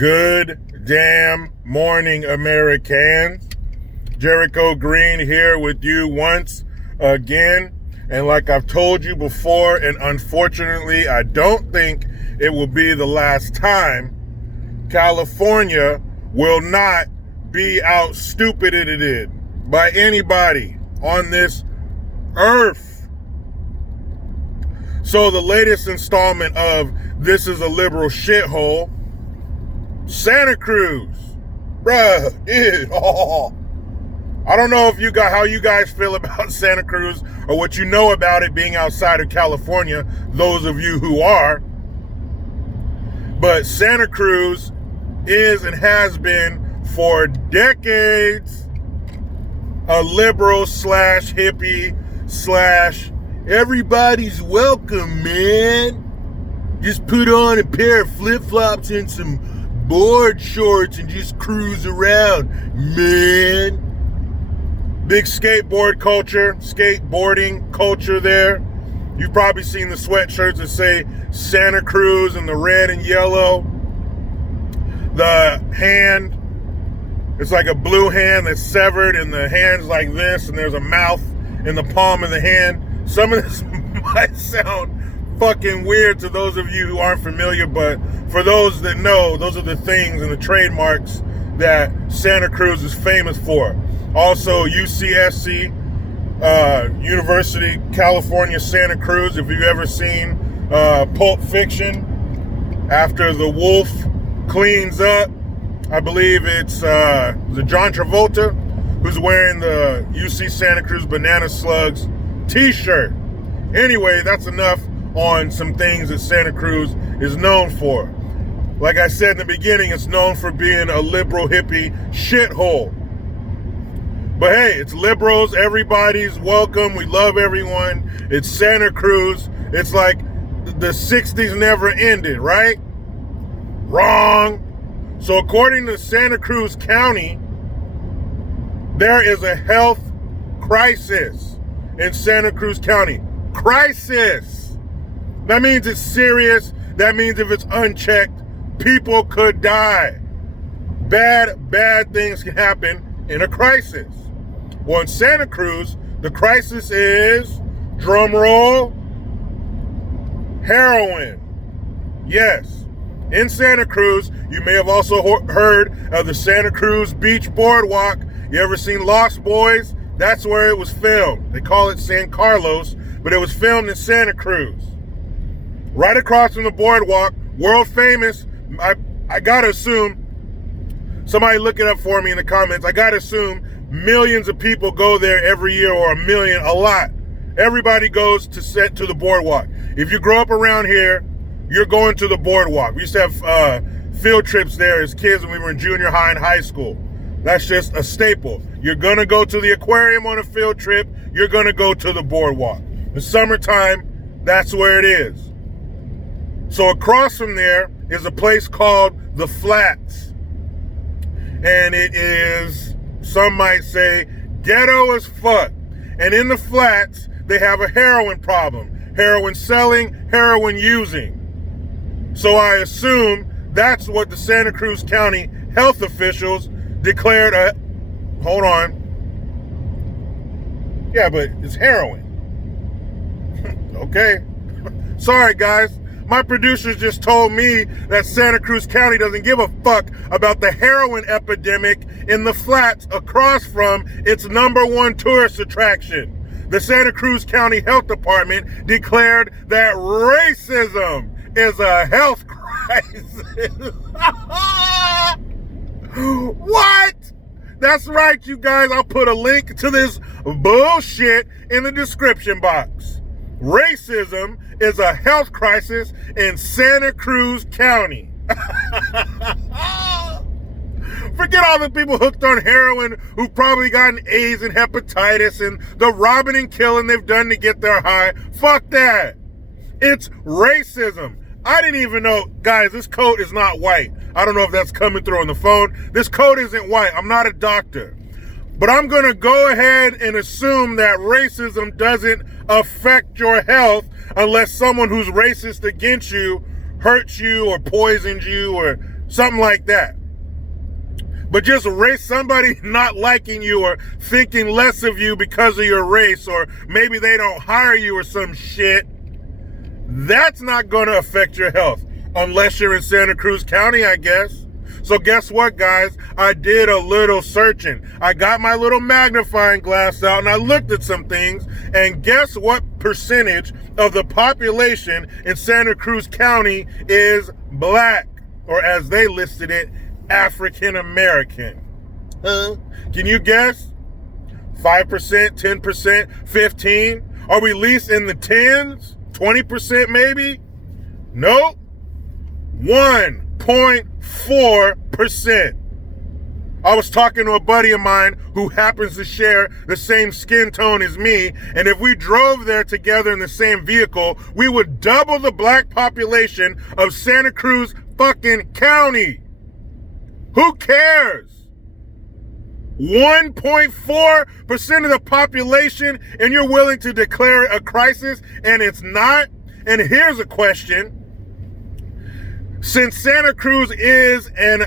Good damn morning, Americans. Jericho Green here with you once again. And like I've told you before, and unfortunately, I don't think it will be the last time, California will not be out stupided by anybody on this earth. So the latest installment of This is a Liberal Shithole, Santa Cruz, bruh, dude, I don't know how you guys feel about Santa Cruz or what you know about it being outside of California, those of you who are, but Santa Cruz is and has been for decades a liberal slash hippie slash everybody's welcome, man. Just put on a pair of flip-flops and some board shorts and just cruise around, man. Big skateboarding culture there. You've probably seen the sweatshirts that say Santa Cruz in the red and yellow. The hand, it's like a blue hand that's severed and the hand's like this and there's a mouth in the palm of the hand. Some of this might sound fucking weird to those of you who aren't familiar, but for those that know, those are the things and the trademarks that Santa Cruz is famous for. Also, UCSC, University, California, Santa Cruz. If you've ever seen Pulp Fiction, after the wolf cleans up, I believe it's John Travolta who's wearing the UC Santa Cruz Banana Slugs t-shirt. Anyway, that's enough on some things that Santa Cruz is known for. Like I said in the beginning, it's known for being a liberal hippie shithole. But hey, it's liberals, everybody's welcome, we love everyone. It's Santa Cruz. It's like the 60s never ended, right? Wrong. So according to Santa Cruz County, there is a health crisis in Santa Cruz County. Crisis. That means it's serious. That means if it's unchecked, people could die. Bad things can happen in a crisis. Well, in Santa Cruz, the crisis is, drum roll, heroin. Yes. In Santa Cruz, you may have also heard of the Santa Cruz Beach Boardwalk. You ever seen Lost Boys? That's where it was filmed. They call it San Carlos, but it was filmed in Santa Cruz. Right across from the boardwalk, world famous. I gotta assume, somebody look it up for me in the comments. I gotta assume millions of people go there every year, or a lot. Everybody goes to the boardwalk. If you grow up around here, you're going to the boardwalk. We used to have field trips there as kids when we were in junior high and high school. That's just a staple. You're gonna go to the aquarium on a field trip. You're gonna go to the boardwalk. In summertime, that's where it is. So across from there is a place called The Flats. And it is, some might say, ghetto as fuck. And in the Flats, they have a heroin problem. Heroin selling, heroin using. So I assume that's what the Santa Cruz County health officials declared hold on. Yeah, but it's heroin. Okay. Sorry, guys. My producers just told me that Santa Cruz County doesn't give a fuck about the heroin epidemic in the Flats across from its #1 tourist attraction. The Santa Cruz County Health Department declared that racism is a health crisis. What? That's right, you guys. I'll put a link to this bullshit in the description box. Racism is a health crisis in Santa Cruz County. Forget all the people hooked on heroin who've probably gotten AIDS and hepatitis and the robbing and killing they've done to get their high. Fuck that. It's racism. I didn't even know, guys, this coat is not white. I don't know if that's coming through on the phone. This coat isn't white. I'm not a doctor. But I'm going to go ahead and assume that racism doesn't affect your health unless someone who's racist against you hurts you or poisons you or Something like that. But just race, somebody not liking you or thinking less of you because of your race, or maybe they don't hire you or some shit, that's not going to affect your health. Unless you're in Santa Cruz County, I guess. So guess what, guys? I did a little searching. I got my little magnifying glass out and I looked at some things. And guess what percentage of the population in Santa Cruz County is black? Or as they listed it, African American. Can you guess? 5%, 10%, 15%? Are we at least in the 10s? 20% maybe? Nope. 1.4%. I was talking to a buddy of mine who happens to share the same skin tone as me, and if we drove there together in the same vehicle, we would double the black population of Santa Cruz fucking County. Who cares? 1.4% of the population, and you're willing to declare a crisis, and it's not? And here's a question. Since Santa Cruz is and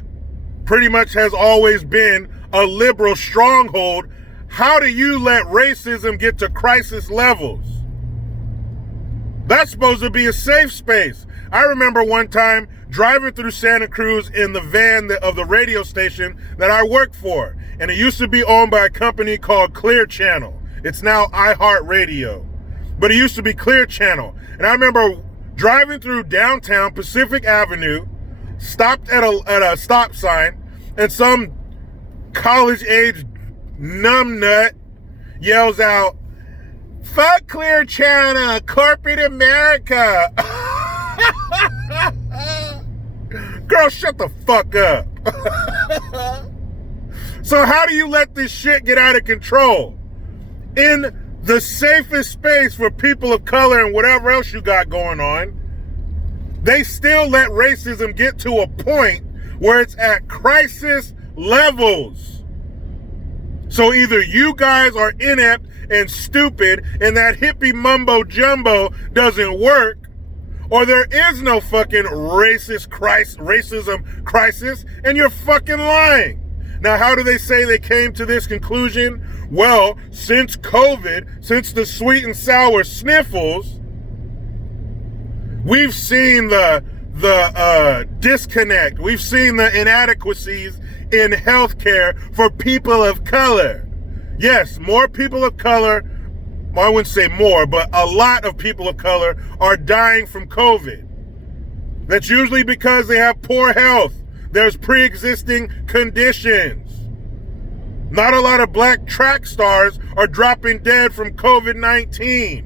pretty much has always been a liberal stronghold, how do you let racism get to crisis levels? That's supposed to be a safe space. I remember one time driving through Santa Cruz in the van of the radio station that I worked for. And it used to be owned by a company called Clear Channel. It's now iHeartRadio. But it used to be Clear Channel. And I remember driving through downtown Pacific Avenue, stopped at a stop sign, and some college-age numbnut yells out, "Fuck Clear Channel, corporate America." Girl, shut the fuck up. So how do you let this shit get out of control? In the safest space for people of color and whatever else you got going on, they still let racism get to a point where it's at crisis levels. So either you guys are inept and stupid and that hippie mumbo jumbo doesn't work, or there is no fucking racism crisis and you're fucking lying. Now, how do they say they came to this conclusion? Well, since COVID, since the sweet and sour sniffles, we've seen the disconnect. We've seen the inadequacies in healthcare for people of color. Yes, more people of color, well, I wouldn't say more, but a lot of people of color are dying from COVID. That's usually because they have poor health. There's pre-existing conditions. Not a lot of black track stars are dropping dead from COVID-19.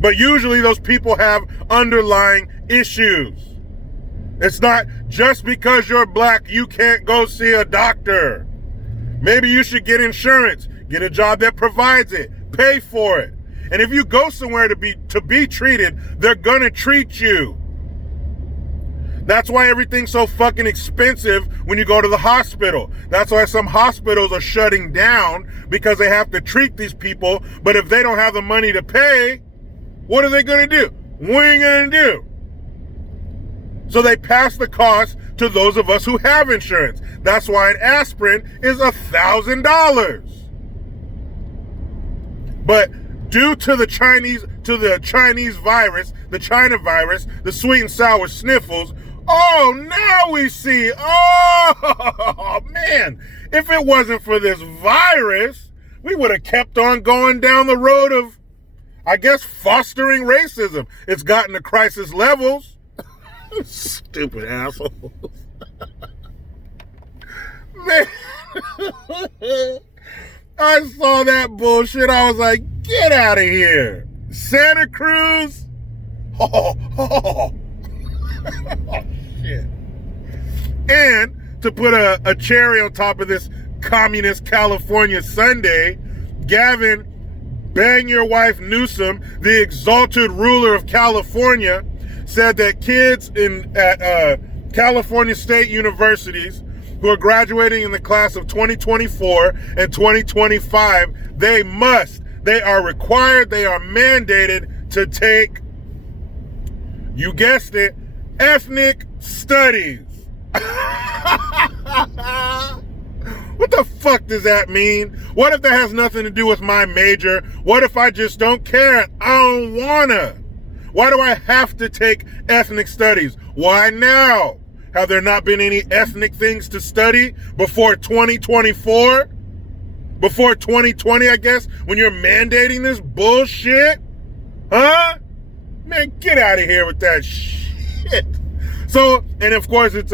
But usually those people have underlying issues. It's not just because you're black, you can't go see a doctor. Maybe you should get insurance, get a job that provides it, pay for it. And if you go somewhere to be treated, they're gonna treat you. That's why everything's so fucking expensive when you go to the hospital. That's why some hospitals are shutting down, because they have to treat these people. But if they don't have the money to pay, what are they going to do? What are you going to do? So they pass the cost to those of us who have insurance. That's why an aspirin is $1,000. But due to the Chinese virus, the China virus, the sweet and sour sniffles, oh, now we see. Oh, man. If it wasn't for this virus, we would have kept on going down the road of, I guess, fostering racism. It's gotten to crisis levels. Stupid assholes. Man. I saw that bullshit. I was like, get out of here. Santa Cruz? Oh. Oh, shit. And to put a cherry on top of this communist California Sunday, Gavin Bang Your Wife Newsom, the exalted ruler of California, said that kids at California state universities who are graduating in the class of 2024 and 2025, they are required, they are mandated to take, you guessed it, ethnic studies. What the fuck does that mean? What if that has nothing to do with my major? What if I just don't care? I don't wanna. Why do I have to take ethnic studies? Why now? Have there not been any ethnic things to study before 2024? Before 2020, I guess, when you're mandating this bullshit? Huh? Man, get out of here with that shit. So, and of course it's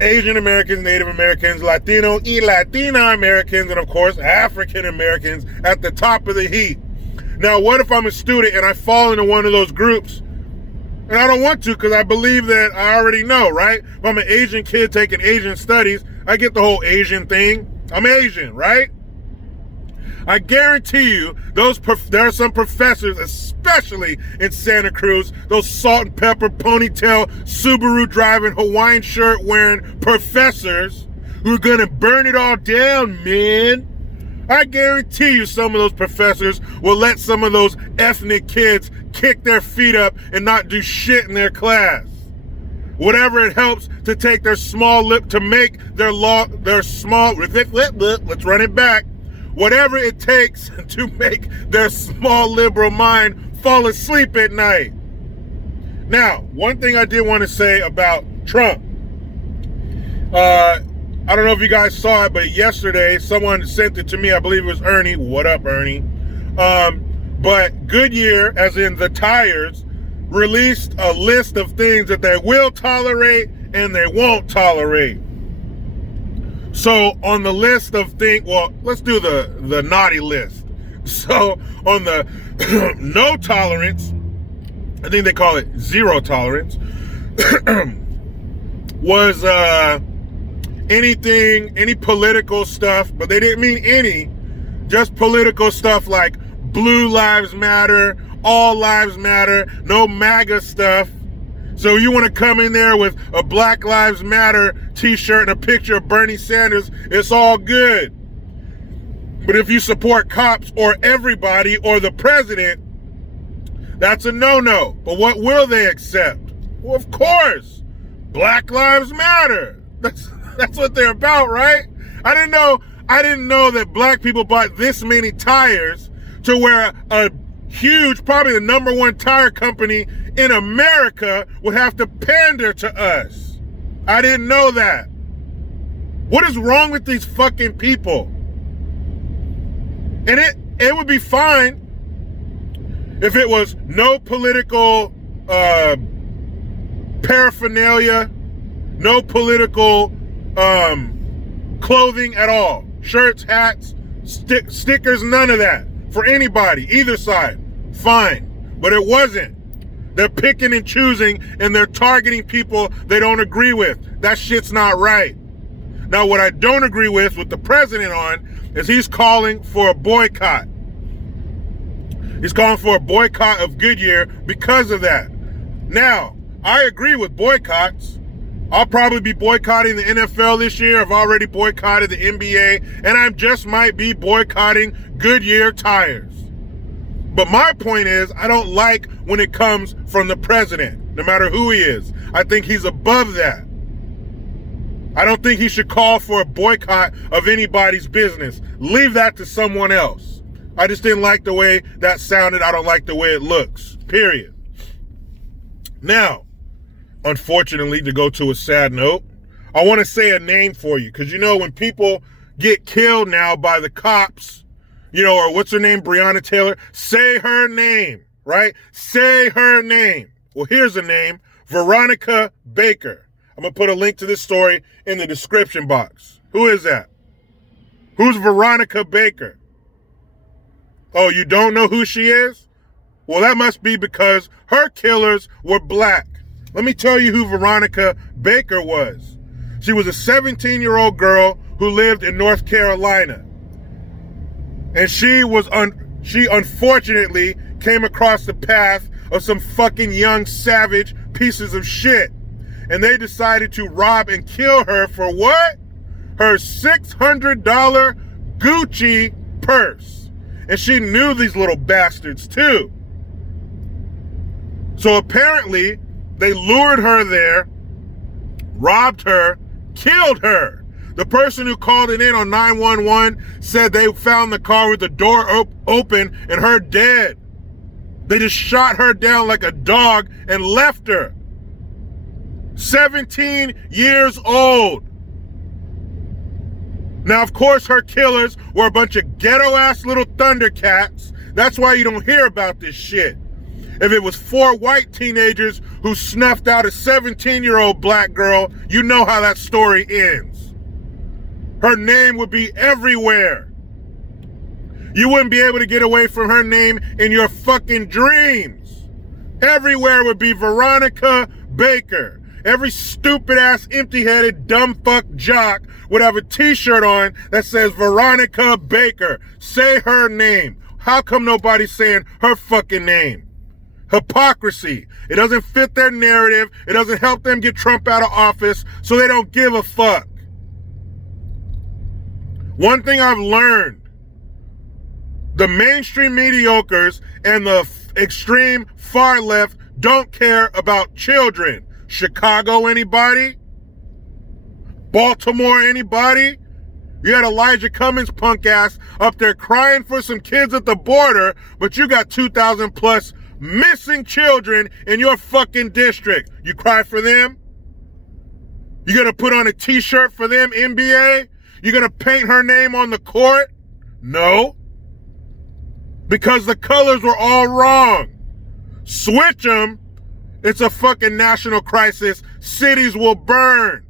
Asian Americans, Native Americans, Latino and Latina Americans, and of course African Americans at the top of the heap. Now, what if I'm a student and I fall into one of those groups? And I don't want to because I believe that I already know, right? If I'm an Asian kid taking Asian studies, I get the whole Asian thing. I'm Asian, right? I guarantee you, there are some professors, especially in Santa Cruz, those salt and pepper, ponytail, Subaru driving, Hawaiian shirt wearing professors who are gonna burn it all down, man. I guarantee you some of those professors will let some of those ethnic kids kick their feet up and not do shit in their class. Whatever it helps to take their small lip, to make their small, let's run it back. Whatever it takes to make their small liberal mind fall asleep at night. Now, one thing I did want to say about Trump. I don't know if you guys saw it, but yesterday someone sent it to me. I believe it was Ernie. What up, Ernie? But Goodyear, as in the tires, released a list of things that they will tolerate and they won't tolerate. So on the list of things, well, let's do the naughty list. So on the no tolerance, I think they call it zero tolerance, was any political stuff, but they didn't mean any, just political stuff like Blue Lives Matter, All Lives Matter, no MAGA stuff. So you want to come in there with a Black Lives Matter t-shirt and a picture of Bernie Sanders, it's all good. But if you support cops or everybody or the president, that's a no-no. But what will they accept? Well, of course, Black Lives Matter. That's what they're about, right? I didn't know that black people bought this many tires to where a huge, probably the number one tire company in America would have to pander to us. I didn't know that. What is wrong with these fucking people? And it would be fine if it was no political paraphernalia, no political clothing at all. Shirts, hats, stickers, none of that. For anybody, either side, fine. But it wasn't. They're picking and choosing, and they're targeting people they don't agree with. That shit's not right. Now, what I don't agree with the president on is he's calling for a boycott. He's calling for a boycott of Goodyear because of that. Now, I agree with boycotts. I'll probably be boycotting the NFL this year. I've already boycotted the NBA, and I just might be boycotting Goodyear tires. But my point is, I don't like when it comes from the president, no matter who he is. I think he's above that. I don't think he should call for a boycott of anybody's business. Leave that to someone else. I just didn't like the way that sounded. I don't like the way it looks, period. Now, unfortunately, to go to a sad note, I want to say a name for you. Because, you know, when people get killed now by the cops, you know, or what's her name, Breonna Taylor, say her name, right? Say her name. Well, here's a name, Veronica Baker. I'm going to put a link to this story in the description box. Who is that? Who's Veronica Baker? Oh, you don't know who she is? Well, that must be because her killers were black. Let me tell you who Veronica Baker was. She was a 17-year-old girl who lived in North Carolina. And she unfortunately came across the path of some fucking young savage pieces of shit. And they decided to rob and kill her for what? Her $600 Gucci purse. And she knew these little bastards too. So apparently, They lured her there, robbed her, killed her. The person who called it in on 911 said they found the car with the door open and her dead. They just shot her down like a dog and left her. 17 years old. Now, of course, her killers were a bunch of ghetto-ass little Thundercats. That's why you don't hear about this shit. If it was 4 white teenagers who snuffed out a 17-year-old black girl, you know how that story ends. Her name would be everywhere. You wouldn't be able to get away from her name in your fucking dreams. Everywhere would be Veronica Baker. Every stupid-ass, empty-headed, dumb-fuck jock would have a t-shirt on that says Veronica Baker. Say her name. How come nobody's saying her fucking name? Hypocrisy. It doesn't fit their narrative. It doesn't help them get Trump out of office, so they don't give a fuck. One thing I've learned, the mainstream mediocres and the extreme far left don't care about children. Chicago, anybody? Baltimore, anybody? You had Elijah Cummings punk ass up there crying for some kids at the border, but you got 2,000 plus missing children in your fucking district. You cry for them? You gonna put on a t-shirt for them, NBA? You gonna paint her name on the court? No. Because the colors were all wrong. Switch them. It's a fucking national crisis. Cities will burn.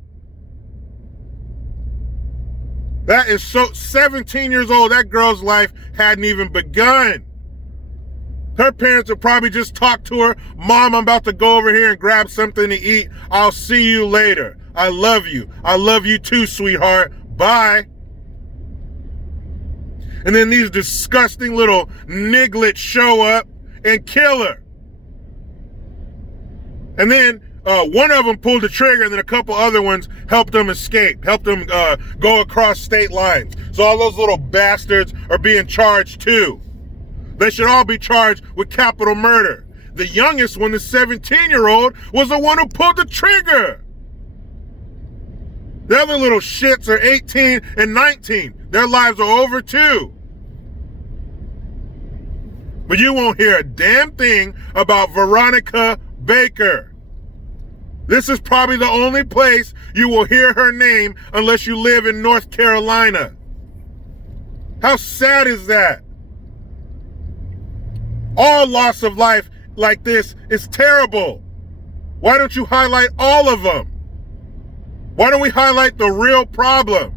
That is so 17 years old. That girl's life hadn't even begun. Her parents would probably just talk to her. Mom, I'm about to go over here and grab something to eat. I'll see you later. I love you. I love you too, sweetheart. Bye. And then these disgusting little niglets show up and kill her. And then one of them pulled the trigger, and then a couple other ones helped them escape, helped them go across state lines. So all those little bastards are being charged too. They should all be charged with capital murder. The youngest one, the 17-year-old, was the one who pulled the trigger. The other little shits are 18 and 19. Their lives are over too. But you won't hear a damn thing about Veronica Baker. This is probably the only place you will hear her name unless you live in North Carolina. How sad is that? All loss of life like this is terrible. Why don't you highlight all of them? Why don't we highlight the real problem?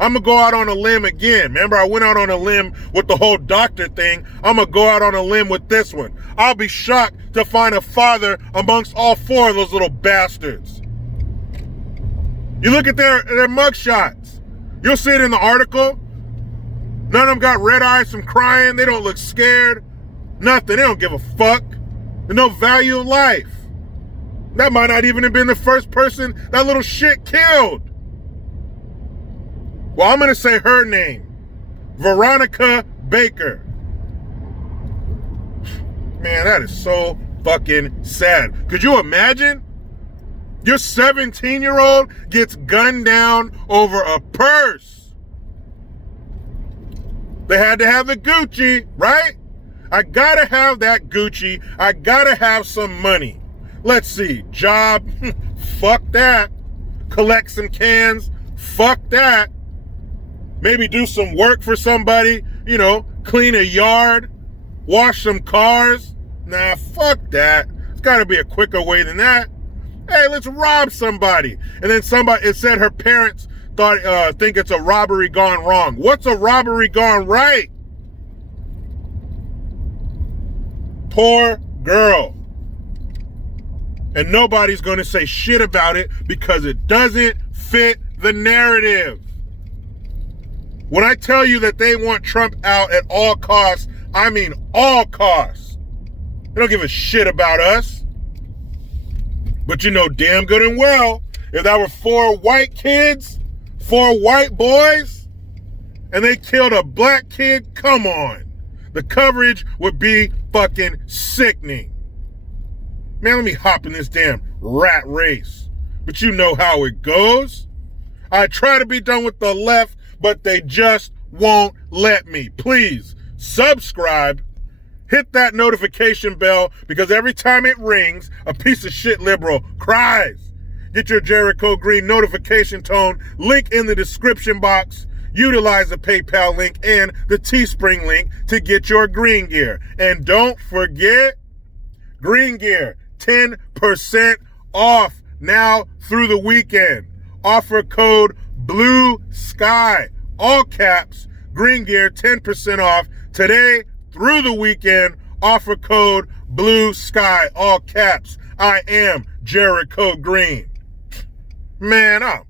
I'm going to go out on a limb again. Remember, I went out on a limb with the whole doctor thing. I'm going to go out on a limb with this one. I'll be shocked to find a father amongst all 4 of those little bastards. You look at their mugshots. You'll see it in the article. None of them got red eyes from crying. They don't look scared. Nothing. They don't give a fuck. There's no value in life. That might not even have been the first person that little shit killed. Well, I'm going to say her name. Veronica Baker. Man, that is so fucking sad. Could you imagine? Your 17-year-old gets gunned down over a purse. They had to have the Gucci, right? I gotta have that Gucci. I gotta have some money. Let's see. Job. Fuck that. Collect some cans. Fuck that. Maybe do some work for somebody. You know, clean a yard. Wash some cars. Nah, fuck that. It's gotta be a quicker way than that. Hey, let's rob somebody. And then it said her parents think it's a robbery gone wrong. What's a robbery gone right? Poor girl. And nobody's going to say shit about it because it doesn't fit the narrative. When I tell you that they want Trump out at all costs, I mean all costs. They don't give a shit about us. But you know damn good and well, if that were 4 white kids, 4 white boys, and they killed a black kid, come on. The coverage would be fucking sickening. Man, let me hop in this damn rat race. But you know how it goes. I try to be done with the left, but they just won't let me. Please subscribe. Hit that notification bell, because every time it rings, a piece of shit liberal cries. Get your Jericho Green notification tone. Link in the description box. Utilize the PayPal link and the Teespring link to get your green gear. And don't forget, green gear, 10% off now through the weekend. Offer code Blue Sky, all caps, green gear, 10% off today through the weekend. Offer code Blue Sky, all caps. I am Jericho Green. Man, I'm